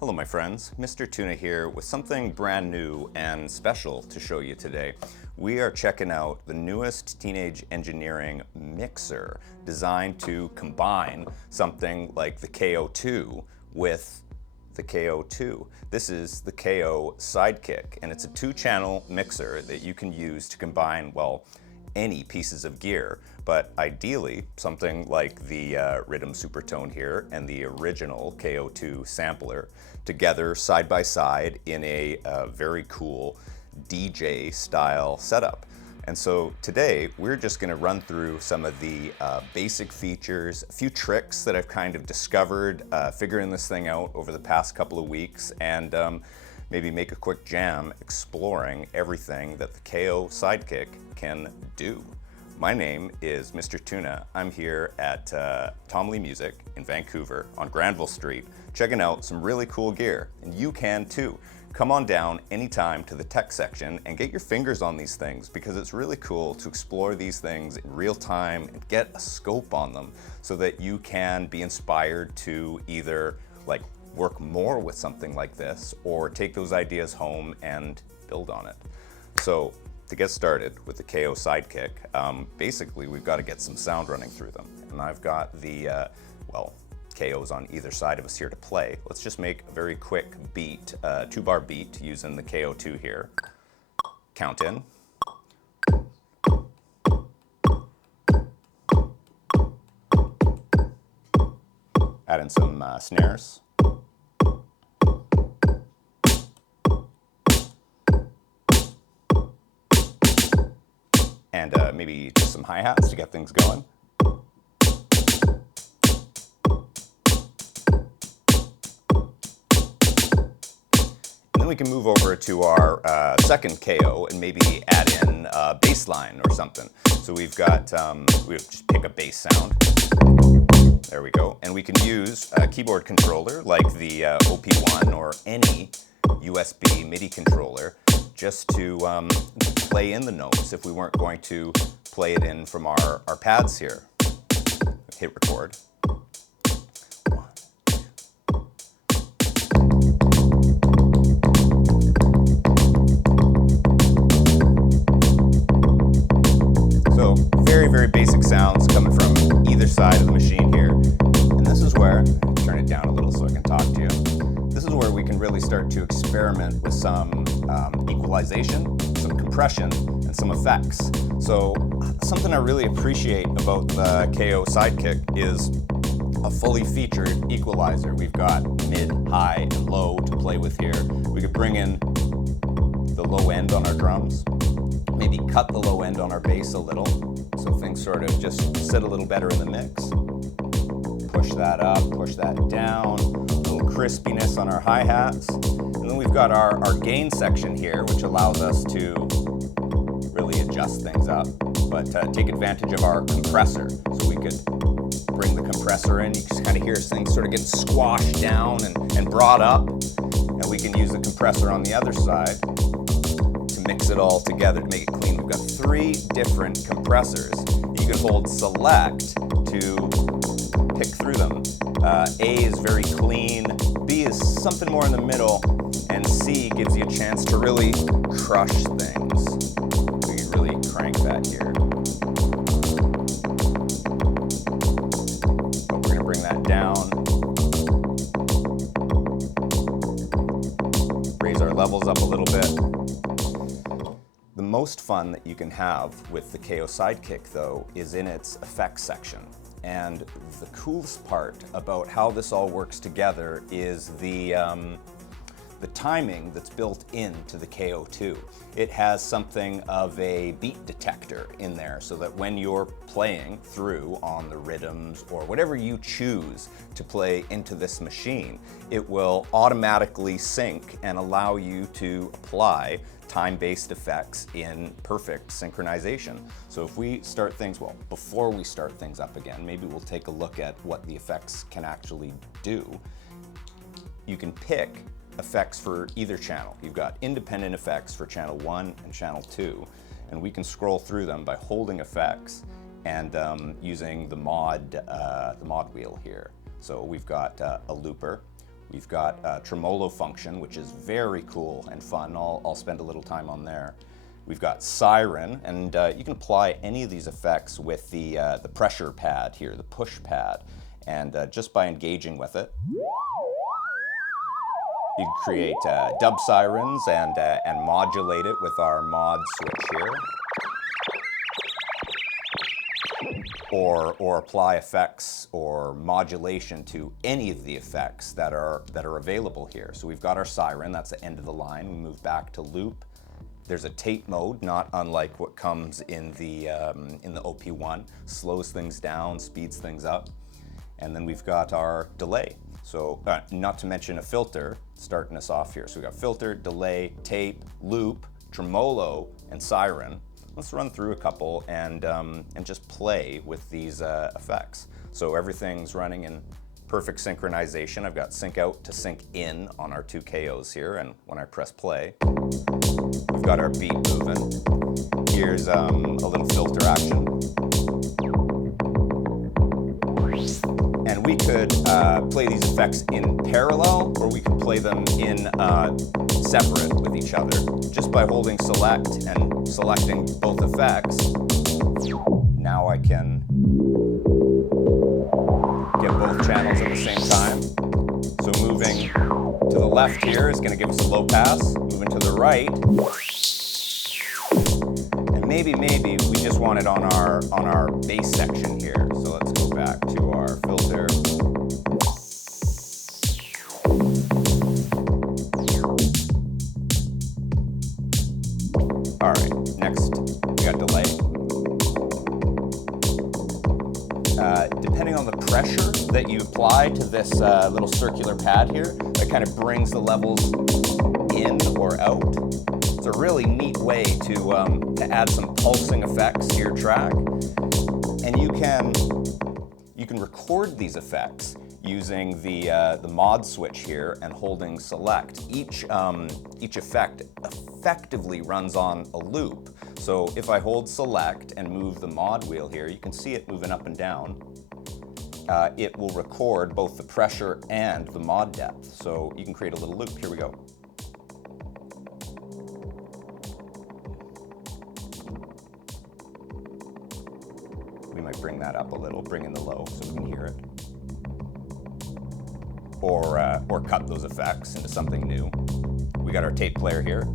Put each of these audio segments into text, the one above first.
Hello my friends, Mr.Tuna here with something brand new and special to show you today. We are checking out the newest Teenage Engineering mixer designed to combine something like the KO2 with the KO2. This is the KO Sidekick, and it's a 2-channel mixer that you can use to combine, well, any pieces of gear, but ideally something like the Rhythm Supertone here and the original KO2 sampler together side by side in a very cool DJ style setup. And so today we're just going to run through some of the basic features, a few tricks that I've kind of discovered figuring this thing out over the past couple of weeks, and maybe make a quick jam exploring everything that the KO Sidekick can do. My name is Mr.Tuna. I'm here at Tom Lee Music in Vancouver on Granville Street, checking out some really cool gear, and you can too. Come on down anytime to the tech section and get your fingers on these things, because it's really cool to explore these things in real time and get a scope on them so that you can be inspired to either work more with something like this or take those ideas home and build on it. So to get started with the KO Sidekick, basically we've got to get some sound running through them. And I've got the, KOs on either side of us here to play. Let's just make a very quick beat, 2-bar beat using the KO2 here. Count in. Add in some snares. And maybe just some hi-hats to get things going. And then we can move over to our second KO and maybe add in a bass line or something. So we've got, we just pick a bass sound. There we go. And we can use a keyboard controller like the OP1 or any USB MIDI controller just to play in the notes if we weren't going to play it in from our pads here. Hit record. So very, very basic sounds coming from either side of the machine here. And this is where, turn it down a little so I can talk to you. This is where we can really start to experiment with some equalization, some compression, and some effects. So something I really appreciate about the KO Sidekick is a fully featured equalizer. We've got mid, high, and low to play with here. We could bring in the low end on our drums, maybe cut the low end on our bass a little, so things sort of just sit a little better in the mix. Push that up, push that down, a little crispiness on our hi-hats. And then we've got our gain section here, which allows us to really adjust things up, but take advantage of our compressor. So we could bring the compressor in. You just kind of hear things sort of get squashed down and brought up. And we can use the compressor on the other side to mix it all together to make it clean. We've got 3 different compressors. You can hold select to pick through them. A is very clean, B is something more in the middle, and C gives you a chance to really crush things. So you can really crank that here. But we're going to bring that down. Raise our levels up a little bit. The most fun that you can have with the KO Sidekick, though, is in its effects section. And the coolest part about how this all works together is the timing that's built into the KO2. It has something of a beat detector in there, so that when you're playing through on the rhythms or whatever you choose to play into this machine, it will automatically sync and allow you to apply time-based effects in perfect synchronization. So if we start things, well, before we start things up again, maybe we'll take a look at what the effects can actually do. You can pick effects for either channel. You've got independent effects for channel 1 and channel 2, and we can scroll through them by holding effects and using the mod wheel here. So we've got a looper, We've got a tremolo function, which is very cool and fun. I'll spend a little time on there. We've got siren, and you can apply any of these effects with the pressure pad here, the push pad, and just by engaging with it, you can create dub sirens and modulate it with our mod switch here. Or apply effects or modulation to any of the effects that are available here. So we've got our siren, that's the end of the line. We move back to loop. There's a tape mode, not unlike what comes in the OP1. Slows things down, speeds things up. And then we've got our delay. So not to mention a filter starting us off here. So we've got filter, delay, tape, loop, tremolo, and siren. Let's run through a couple and just play with these effects. So everything's running in perfect synchronization. I've got sync out to sync in on our two KOs here, and when I press play, we've got our beat moving. Here's a little filter action. And we could play these effects in parallel, or we could play them in separate with each other. Just by holding select and selecting both effects, now I can get both channels at the same time. So moving to the left here is going to give us a low pass. Moving to the right, and maybe we just want it on our bass section here. So let's go back to our filter. All right, next we got delay. Depending on the pressure that you apply to this little circular pad here, that kind of brings the levels in or out. It's a really neat way to add some pulsing effects to your track, and you can record these effects using the mod switch here and holding select. Each effect effectively runs on a loop. So if I hold select and move the mod wheel here, you can see it moving up and down. It will record both the pressure and the mod depth. So you can create a little loop. Here we go. We might bring that up a little, bring in the low so we can hear it. Or cut those effects into something new. We got our tape player here.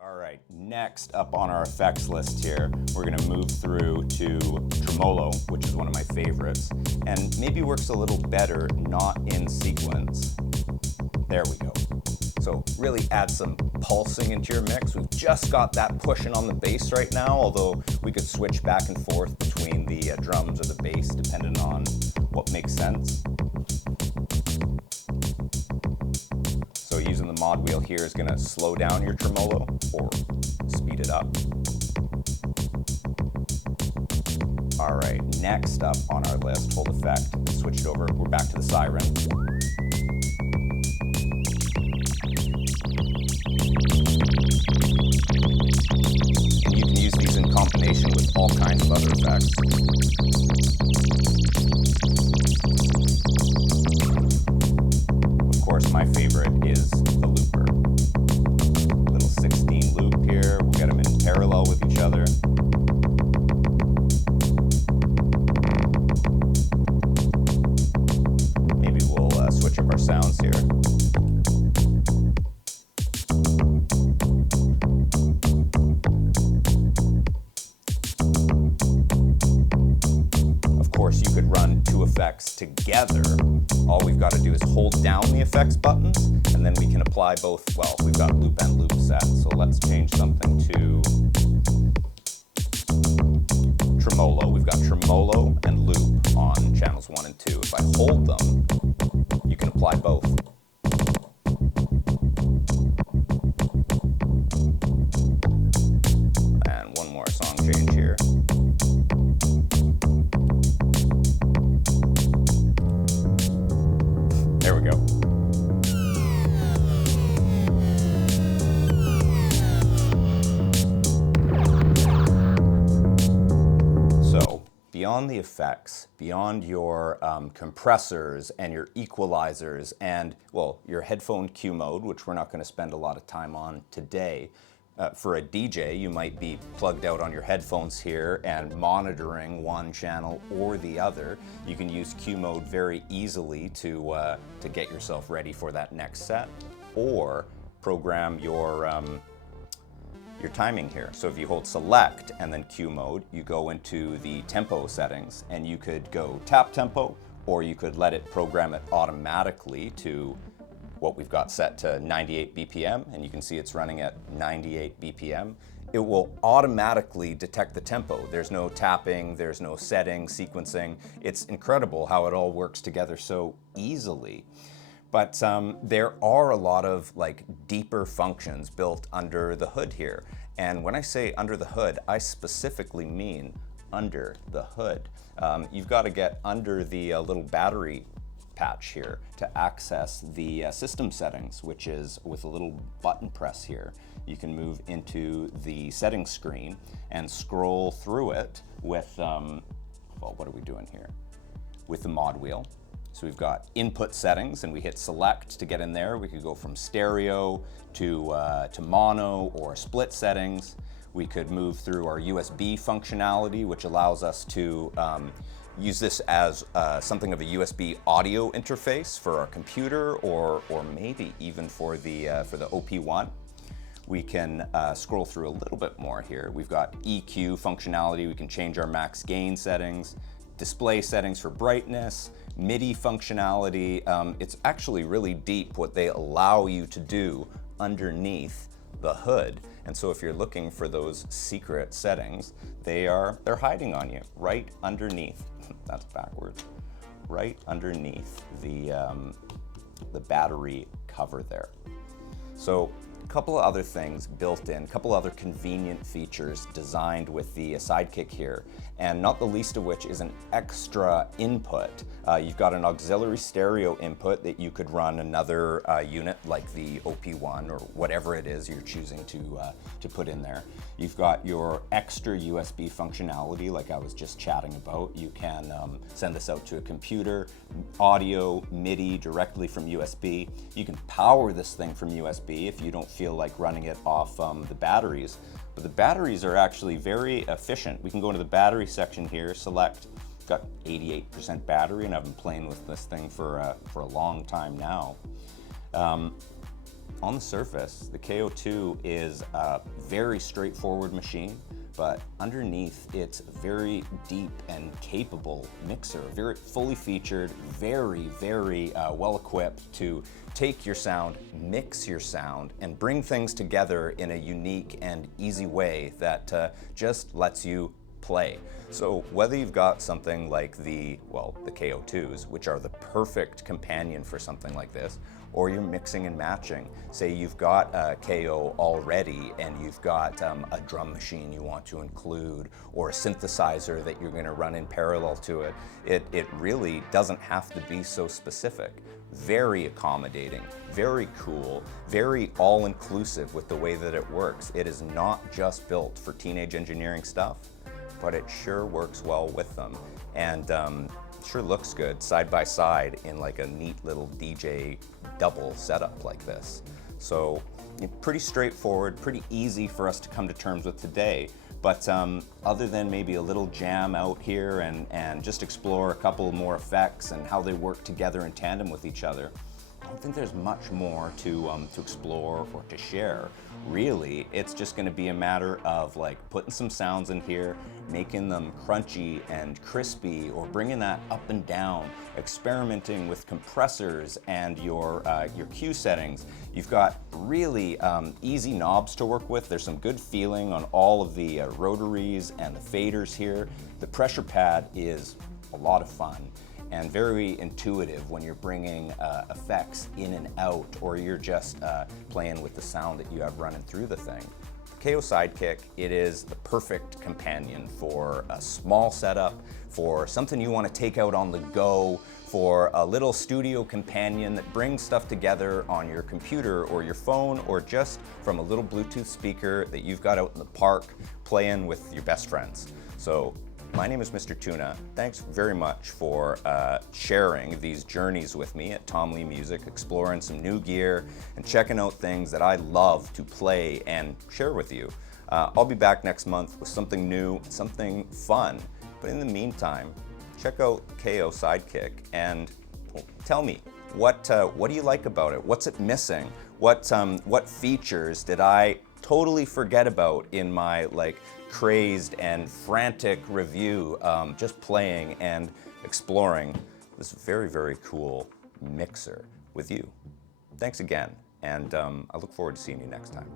All right, next up on our effects list here, we're gonna move through to tremolo, which is one of my favorites, and maybe works a little better not in sequence. There we go. So really add some pulsing into your mix. We've just got that pushing on the bass right now, although we could switch back and forth between the drums or the bass depending on what makes sense. So using the mod wheel here is going to slow down your tremolo or speed it up. All right, next up on our list, hold effect, switch it over, we're back to the siren. And you can use these in combination with all kinds of other effects. Of course, my favorite is the looper. Little 16 loop here. We'll get them in parallel with each other. Maybe we'll switch up our sounds here. Of course, you could run two effects together. All we've got to do is hold down the effects buttons, and then we can apply both. Well, we've got loop and loop set, so let's change something to tremolo. We've got tremolo and loop on channels 1 and 2. If I hold them, you can apply both. And one more song change here. There we go. beyond the effects, beyond your compressors and your equalizers and, well, your headphone Q mode, which we're not going to spend a lot of time on today. For a DJ, you might be plugged out on your headphones here and monitoring one channel or the other. You can use Q mode very easily to get yourself ready for that next set, or program your timing here. So if you hold select and then Q mode, you go into the tempo settings and you could go tap tempo, or you could let it program it automatically to what we've got set to 98 BPM, and you can see it's running at 98 BPM. It will automatically detect the tempo. There's no tapping, there's no setting, sequencing. It's incredible how it all works together so easily. But there are a lot of like deeper functions built under the hood here. And when I say under the hood, I specifically mean under the hood. You've got to get under the little battery patch here to access the system settings, which is with a little button press here. You can move into the settings screen and scroll through it with, well, what are we doing here? With the mod wheel. So we've got input settings, and we hit select to get in there. We could go from stereo to mono or split settings. We could move through our USB functionality, which allows us to use this as something of a USB audio interface for our computer, or maybe even for the OP1. We can scroll through a little bit more here. We've got EQ functionality. We can change our max gain settings, display settings for brightness, MIDI functionality. It's actually really deep what they allow you to do underneath the hood. And so if you're looking for those secret settings, they're hiding on you right underneath. That's backwards. Right underneath the battery cover there. So a couple of other things built in, a couple other convenient features designed with the Sidekick here, and not the least of which is an extra input. You've got an auxiliary stereo input that you could run another unit like the OP1 or whatever it is you're choosing to put in there. You've got your extra USB functionality like I was just chatting about. You can send this out to a computer, audio, MIDI directly from USB. You can power this thing from USB if you don't feel like running it off the batteries. But the batteries are actually very efficient. We can go into the battery section here, select, got 88% battery, and I've been playing with this thing for a long time now. On the surface, the KO2 is a very straightforward machine, but underneath it's a very deep and capable mixer, very fully featured, very well equipped to take your sound, mix your sound, and bring things together in a unique and easy way that just lets you play. So whether you've got something like the KO2s, which are the perfect companion for something like this, or you're mixing and matching. Say you've got a KO already and you've got a drum machine you want to include, or a synthesizer that you're going to run in parallel to it. It really doesn't have to be so specific. Very accommodating, very cool, very all-inclusive with the way that it works. It is not just built for teenage engineering stuff, but it sure works well with them. And sure looks good side by side in like a neat little DJ double setup like this. So pretty straightforward, pretty easy for us to come to terms with today. But other than maybe a little jam out here and just explore a couple more effects and how they work together in tandem with each other, I don't think there's much more to explore or to share. Really, it's just going to be a matter of like putting some sounds in here, making them crunchy and crispy, or bringing that up and down, experimenting with compressors and your Q settings. You've got really easy knobs to work with. There's some good feeling on all of the rotaries and the faders here. The pressure pad is a lot of fun and very intuitive when you're bringing effects in and out, or you're just playing with the sound that you have running through the thing. KO Sidekick, it is the perfect companion for a small setup, for something you want to take out on the go, for a little studio companion that brings stuff together on your computer or your phone, or just from a little Bluetooth speaker that you've got out in the park playing with your best friends. So My name is Mr.Tuna. Thanks very much for sharing these journeys with me at Tom Lee Music, exploring some new gear and checking out things that I love to play and share with you. I'll be back next month with something new, something fun. But in the meantime, check out KO Sidekick and tell me, what do you like about it? What's it missing? What features did I totally forget about in my crazed and frantic review, just playing and exploring this very, very cool mixer with you. Thanks again, and I look forward to seeing you next time.